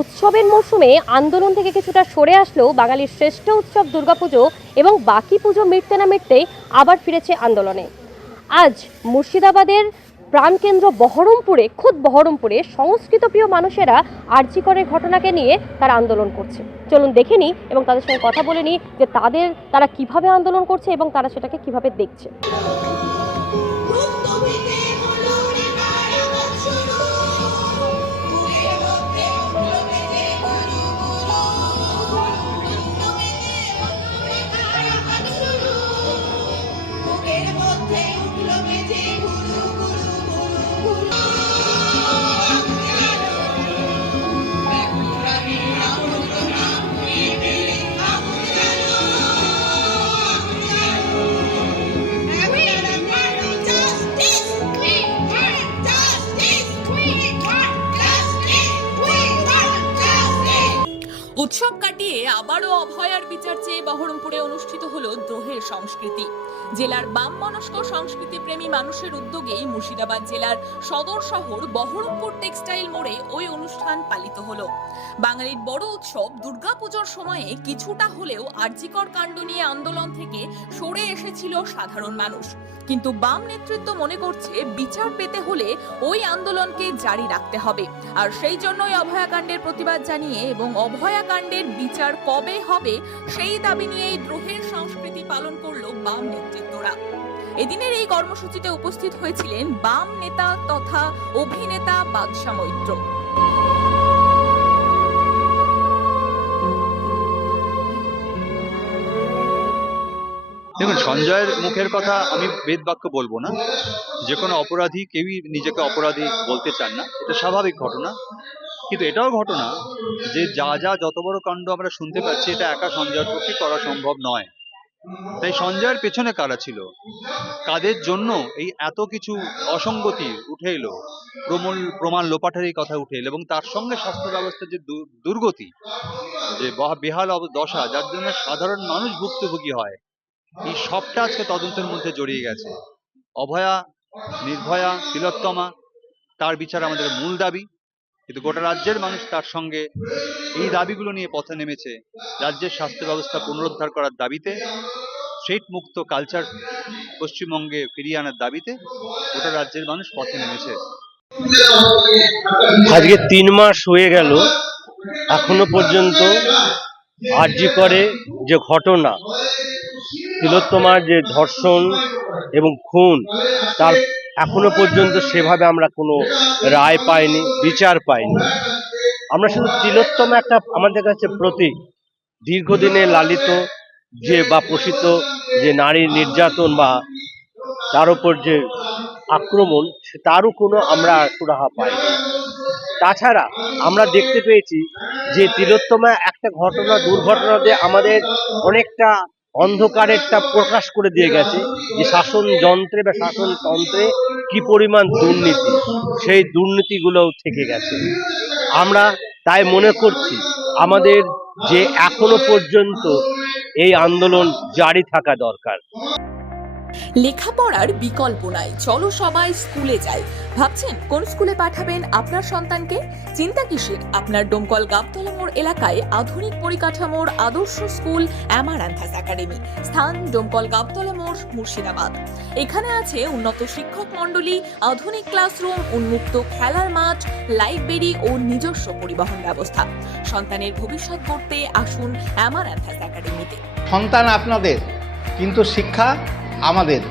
উৎসবের মরশুমে আন্দোলন থেকে কিছুটা সরে আসলেও বাঙালির শ্রেষ্ঠ উৎসব দুর্গাপুজো এবং বাকি পুজো মিটতে না মিটতেই আবার ফিরেছে আন্দোলনে। আজ মুর্শিদাবাদের প্রাণকেন্দ্র বহরমপুরে, খোদ বহরমপুরে সংস্কৃতপ্রিয় মানুষেরা আরজি করের ঘটনাকে নিয়ে তারা আন্দোলন করছে। চলুন দেখে নিই এবং তাদের সঙ্গে কথা বলে নিই যে তারা কিভাবে আন্দোলন করছে এবং তারা সেটাকে কিভাবে দেখছে। উৎসব কাটিয়ে আবারও অভয়ার বিচার চেয়ে বহরমপুরে অনুষ্ঠিত হলো দ্রোহের সংস্কৃতি। জেলার বাম মনস্ক সংস্কৃতি প্রেমী মানুষের উদ্যোগেই মুর্শিদাবাদ জেলার সদর শহর বহরমপুর টেক্সটাইল মোড়ে ওই অনুষ্ঠান পালিত হলো। বাঙালির বড় উৎসব দুর্গাপুজোর সময়ে কিছুটা হলেও আরজিকর কাণ্ড নিয়ে আন্দোলন থেকে সরে এসেছিল সাধারণ মানুষ, কিন্তু বাম নেতৃত্ব মনে করছে বিচার পেতে হলে ওই আন্দোলনকে জারি রাখতে হবে। আর সেই জন্যই অভয়াকাণ্ডের প্রতিবাদ জানিয়ে এবং অভয়াকাণ্ডের বিচার কবে হবে সেই দাবি নিয়েই দ্রোহের সংস্কৃতি পালন করলো বাম নেতৃত্বরা। এদিনের এই কর্মসূচিতে উপস্থিত হয়েছিলেন বাম নেতা তথা অভিনেতা বাদশা মৈত্র। দেখুন, সঞ্জয়ের মুখের কথা আমি বেদ বাক্য বলবো না। যে কোনো অপরাধী কেউই নিজেকে অপরাধী বলতে চান না, এটা স্বাভাবিক ঘটনা। কিন্তু এটাও ঘটনা যে যত বড় কাণ্ড আমরা শুনতে পাচ্ছি, এটা একা সঞ্জয়ের পক্ষে করা সম্ভব নয়। তাই সঞ্জয়ের পেছনে কারা ছিল, কাদের জন্য এই এত কিছু অসঙ্গতি উঠে এলো, প্রমাণ লোপাটারির কথা উঠে এলো, এবং তার সঙ্গে স্বাস্থ্য ব্যবস্থার যে দুর্গতি, যে বেহাল দশা, যার জন্য সাধারণ মানুষ ভুক্তভোগী হয়, এই সবটা আজকে তদন্তের মধ্যে জড়িয়ে গেছে। অভয়া, নির্ভয়া, তিলোত্তমা, তার বিচার আমাদের মূল দাবি। কিন্তু গোটা রাজ্যের মানুষ তার সঙ্গে এই দাবিগুলো নিয়ে পথে নেমেছে। রাজ্যের স্বাস্থ্য ব্যবস্থা পুনরুদ্ধার করার দাবিতে, স্ট্রিট মুক্ত কালচার পশ্চিমবঙ্গে ফিরিয়ে আনার দাবিতে গোটা রাজ্যের মানুষ পথে নেমেছে। আজকে 3 মাস হয়ে গেল, এখনো পর্যন্ত আরজি করে যে ঘটনা, তিলোত্তমার যে ধর্ষণ এবং খুন, তার এখনো পর্যন্ত সেভাবে আমরা কোনো রায় পাইনি, বিচার পাইনি। আমরা শুধু তিলোত্তমা একটা আমাদের কাছে প্রতীক, দীর্ঘদিনে লালিত যে বা পোষিত যে নারী নির্যাতন বা তার উপর যে আক্রমণ, তারও কোনো আমরা সুরাহা পাইনি। তাছাড়া আমরা দেখতে পেয়েছি যে তিলোত্তমা একটা দুর্ঘটনা দিয়ে আমাদের অনেকটা অন্ধকারেরটা প্রকাশ করে দিয়ে গেছে, যে শাসন যন্ত্রে বা শাসনতন্ত্রে কি পরিমাণ দুর্নীতি, সেই দুর্নীতিগুলোও থেকে গেছে। আমরা তাই মনে করছি আমাদের যে এখনো পর্যন্ত এই আন্দোলন জারি থাকা দরকার। লেখাপড়ার বিকল্প নাই, চলো সবাই স্কুলে যাই। ভাবছেন কোন স্কুলে পাঠাবেন আপনার সন্তানকে? চিন্তা কিসের? আপনার ডোমকল গাবতলা মোড় এলাকায় আধুনিক পরিকাঠামোর আদর্শ স্কুল অ্যামারান্থাস একাডেমি, স্থান ডোমকল গাবতলা মোড়, মুর্শিদাবাদ। এখানে আছে উন্নত শিক্ষক মণ্ডলী, আধুনিক ক্লাসরুম, উন্মুক্ত খেলার মাঠ, লাইব্রেরি ও নিজস্ব পরিবহন ব্যবস্থা। সন্তানের ভবিষ্যৎ গড়তে আসুন অ্যামারান্থাস একাডেমিতে। সন্তান আপনাদের, কিন্তু শিক্ষা আমাদের।